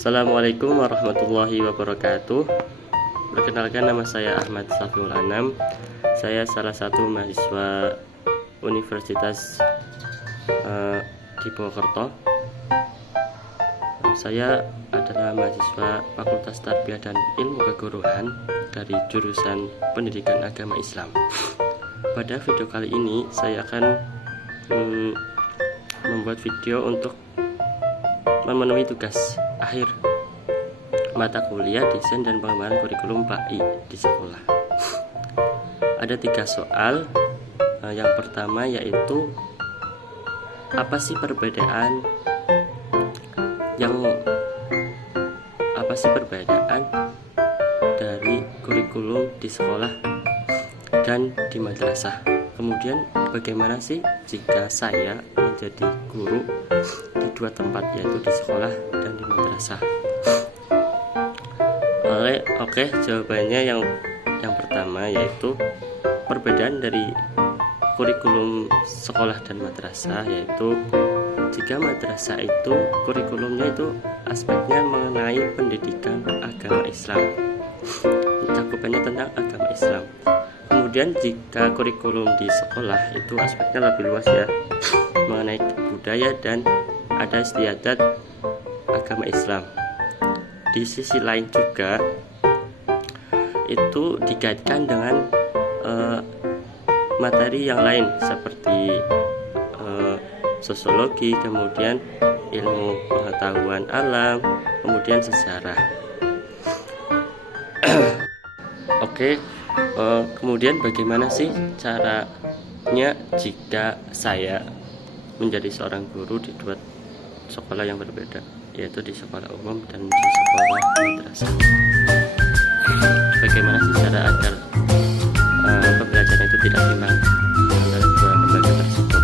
Assalamualaikum warahmatullahi wabarakatuh. Perkenalkan, nama saya Ahmad Safiul Anam. Saya salah satu mahasiswa Universitas di Purwokerto. Saya adalah mahasiswa Fakultas Tarbiyah dan Ilmu Keguruan dari jurusan Pendidikan Agama Islam. Pada video kali ini saya akan membuat video untuk memenuhi tugas akhir mata kuliah desain dan pengembangan kurikulum PAI di sekolah. Ada 3 soal. Yang pertama yaitu apa sih perbedaan dari kurikulum di sekolah dan di madrasah. Kemudian bagaimana sih jika saya menjadi guru di 2 tempat, yaitu di sekolah dan di madrasah. Oke, jawabannya yang pertama yaitu perbedaan dari kurikulum sekolah dan madrasah, yaitu jika madrasah itu kurikulumnya itu aspeknya mengenai pendidikan agama Islam, cakupannya tentang agama Islam. Kemudian jika kurikulum di sekolah itu aspeknya lebih luas ya, mengenai budaya dan adat istiadat agama Islam. Di sisi lain juga itu dikaitkan dengan materi yang lain seperti sosiologi, kemudian ilmu pengetahuan alam, kemudian sejarah. Oke, kemudian bagaimana sih caranya jika saya menjadi seorang guru di 2 sekolah yang berbeda, yaitu di sekolah umum dan di sekolah madrasah. Bagaimana sih cara agar pembelajaran itu tidak timbang antara 2 lembaga tersebut?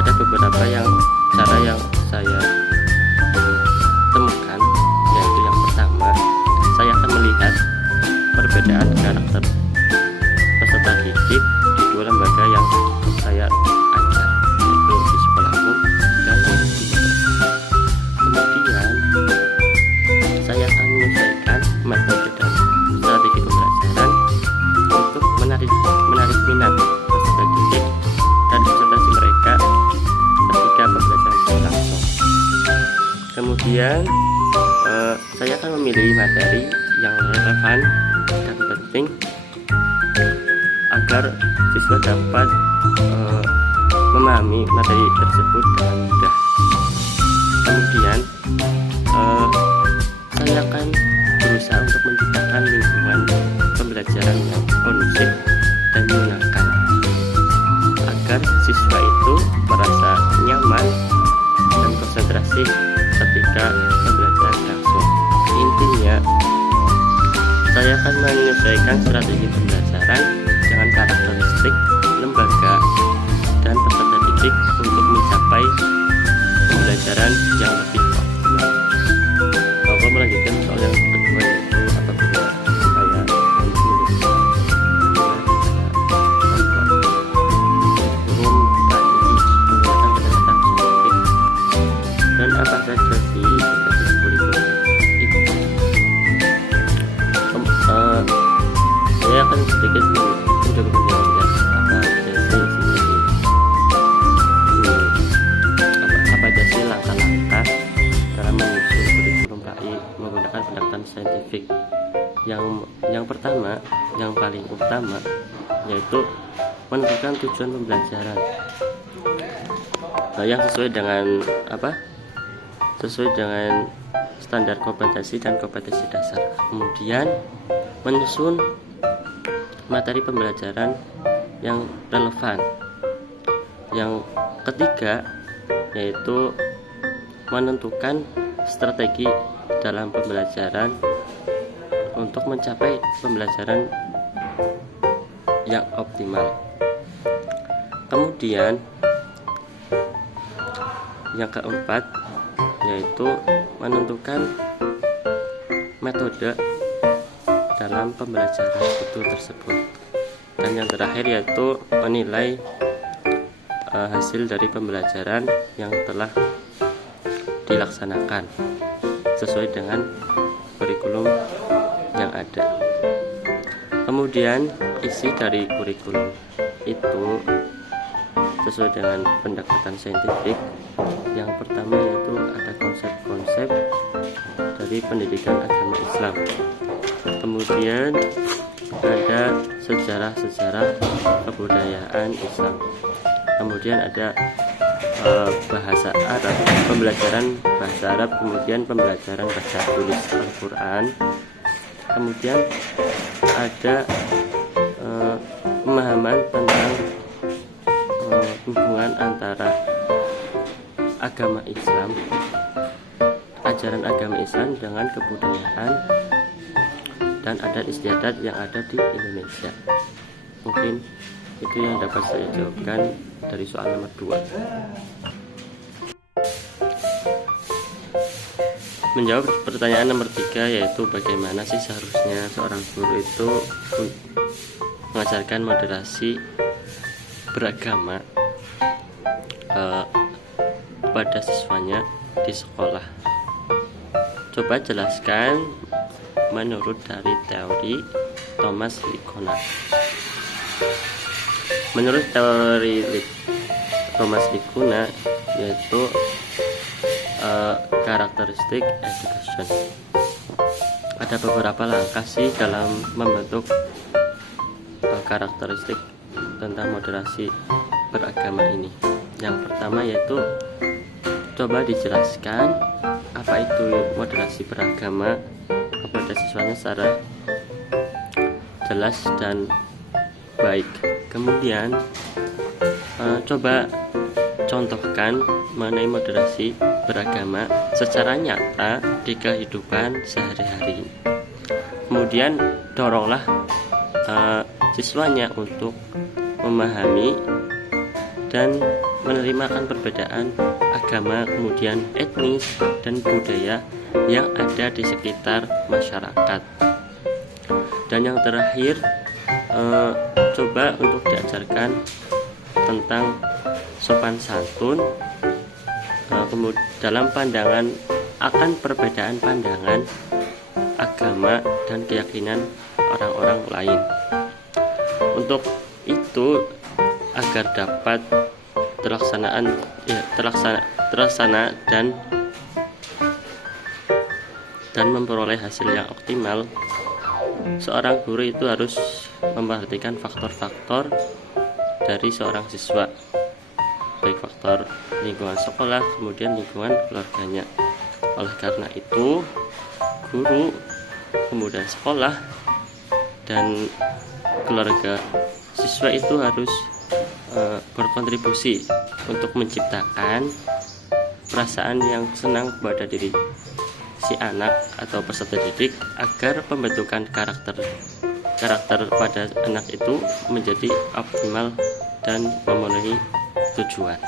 Ada beberapa cara yang saya temukan, yaitu yang pertama, saya akan melihat perbedaan karakter peserta didik di 2 lembaga yang saya ajar, yaitu di sekolah umum dan di madrasah. Kemudian saya akan menyesuaikan metode dan strategi pembelajaran untuk menarik minat peserta didik dan konsentrasi mereka ketika pembelajaran berlangsung. Kemudian saya akan memilih materi yang relevan dan penting agar siswa dapat memahami materi tersebut dengan mudah. Kemudian saya akan berusaha untuk menciptakan lingkungan pembelajaran yang kondusif dan menyenangkan agar siswa itu merasa nyaman dan konsentrasi ketika pembelajaran berlangsung. Intinya, saya akan menyesuaikan strategi pembelajaran dengan karakteristik lembaga dan peserta didik untuk mencapai pembelajaran yang lebih optimal. Aku melanjutkan soal yang kedua, yaitu apabila saya dan apa saja sih kurikulum itu. Saya akan sedikit mencoba menjawab ya, apa aja sih langkah-langkah dalam menyusun kurikulum PAI menggunakan pendekatan saintifik. Yang pertama, yang paling utama, yaitu menentukan tujuan pembelajaran yang sesuai dengan standar kompetensi dan kompetensi dasar. Kemudian menyusun materi pembelajaran yang relevan. Yang ketiga yaitu menentukan strategi dalam pembelajaran untuk mencapai pembelajaran yang optimal. Kemudian yang keempat yaitu menentukan metode dalam pembelajaran itu tersebut. Dan yang terakhir yaitu menilai hasil dari pembelajaran yang telah dilaksanakan sesuai dengan kurikulum yang ada. Kemudian isi dari kurikulum itu sesuai dengan pendekatan saintifik. Yang pertama yaitu ada konsep-konsep dari pendidikan agama Islam. Kemudian ada sejarah-sejarah kebudayaan Islam. Kemudian ada bahasa Arab, pembelajaran bahasa Arab, kemudian pembelajaran baca tulis Al-Quran. Kemudian ada pemahaman tentang hubungan antara agama Islam, ajaran agama Islam dengan kebudayaan dan adat istiadat yang ada di Indonesia. Mungkin itu yang dapat saya jawabkan dari soal nomor 2. Menjawab pertanyaan nomor 3, yaitu bagaimana sih seharusnya seorang guru itu mengajarkan moderasi beragama kepada siswanya di sekolah. Coba jelaskan menurut dari teori Thomas Likona. Menurut teori Thomas Likona, yaitu karakteristik education, ada beberapa langkah sih dalam membentuk karakteristik tentang moderasi beragama ini. Yang pertama yaitu coba dijelaskan apa itu moderasi beragama kepada siswanya secara jelas dan baik. Kemudian coba contohkan mengenai moderasi beragama secara nyata di kehidupan sehari-hari. Kemudian doronglah siswanya untuk memahami dan menerima perbedaan agama, kemudian etnis dan budaya yang ada di sekitar masyarakat. Dan yang terakhir, coba untuk diajarkan tentang sopan santun dalam pandangan akan perbedaan pandangan agama dan keyakinan orang-orang lain. Untuk itu, agar dapat terlaksana dan memperoleh hasil yang optimal, seorang guru itu harus memperhatikan faktor-faktor dari seorang siswa, baik faktor lingkungan sekolah, kemudian lingkungan keluarganya. Oleh karena itu, guru, kemudian sekolah, dan keluarga siswa itu harus berkontribusi untuk menciptakan perasaan yang senang kepada diri si anak atau peserta didik, agar pembentukan karakter pada anak itu menjadi optimal dan memenuhi tujuan.